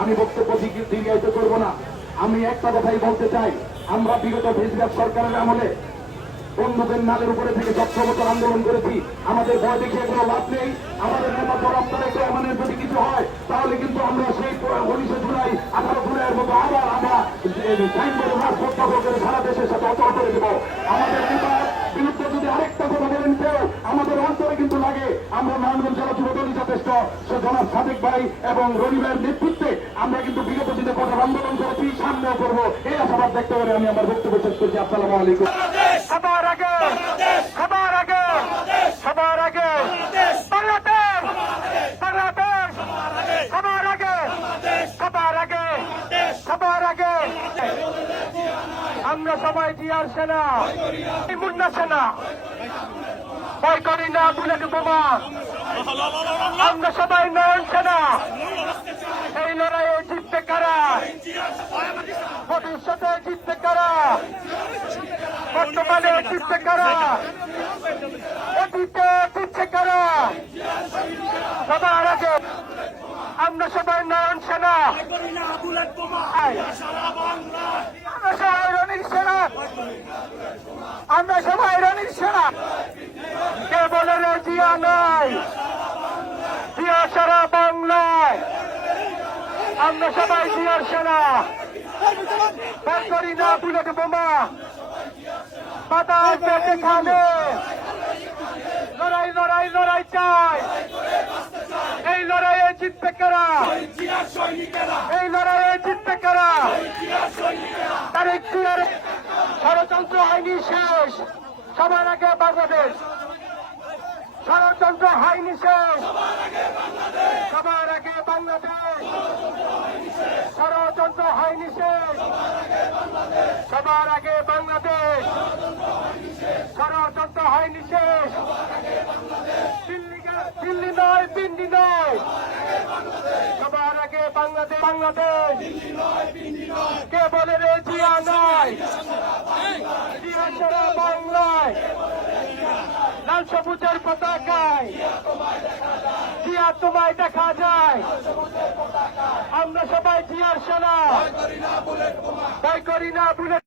আমি বক্তব্য দীর্ঘায়িত করব না। আমি একটা কথাই বলতে চাই। আমরা বিগত ভিজগার সরকারের আমলে বন্দুকের নালের উপরে থেকে বছর আন্দোলন করেছি। আমাদের ভয় দেখিয়ে কোনো লাভ নেই। আমাদের নেতা পরামর্শ আমাদের যদি কিছু হয়, তাহলে কিন্তু আমরা সেই উনিশে জুলাই, আঠারো জুলাইয়ের মতো আবার আমরা সাইনবোর্ড করে সারা দেশের সাথে অচল করে দেবো। আমাদের নেতার বিরুদ্ধে যদি আরেকটা কথা বলেন কেউ, আমাদের লাগে আমরা নারায়ণগঞ্জ জেলা যুবদলই যথেষ্ট সে জনাব সাদিক ভাই এবং রবিবার নেতৃত্বে আমরা কিন্তু বিগত দিনে কঠোর আন্দোলন করেছি সামনেও করব। এই আশাবাদ দেখতে পারি আমি আমার বক্তব্য শেষ করছি। আসসালামু আলাইকুম। সবার আগে সবার আগে সবার আগে বাংলাদেশ! বাংলাদেশ! সবার আগে সবার আগে সবার আগে আমরা সবাই জিয়ার সেনা মুন্না সেনা। ভয় করি না বুলেট বোমা। আমরা সবাই নয়ন সেনা। এই লড়াইয়ে জিততে কারা? ভবিষ্যতে জিততে কারা? বর্তমানে জিততে কারা? অতীতে জিতছে কারা? সবার আগে আমরা সবাই নয়ন সেনা। আমরা সবাই রনির সেনা আমরা সবাই রনির সেনা কে বলে রে জিয়া সারা বাংলায় আমরা সবাই জিয়ার সেনা করি না, বুলেট বোমা। বাতাস খাবে লড়াই লড়াই লড়াই চাই। এই লড়াইয়ে জিতবে কারা? এই লড়াইয়ে জিতবে কারা? তারেক জিয়ার ষড়যন্ত্র হয়নি শেষ। সবার আগে বাংলাদেশ। ষড়যন্ত্র হয়নি শেষ। সবার আগে বাংলাদেশ। ষড়যন্ত্র হয়নি শেষ। সবার আগে বাংলাদেশ। ষড়যন্ত্র দিল্লি গে- দিল্লি নয় দিল্লি নয়। সবার আগে বাংলাদেশ। বাংলাদেশ কে বলে রে জিয়া নয় জিয়া সারা বাংলায় লাল সবুজের পতাকায়। জিয়া তোমায় দেখা যায়। আমরা সবাই জিয়ার সেনা। তাই করি না বুলেট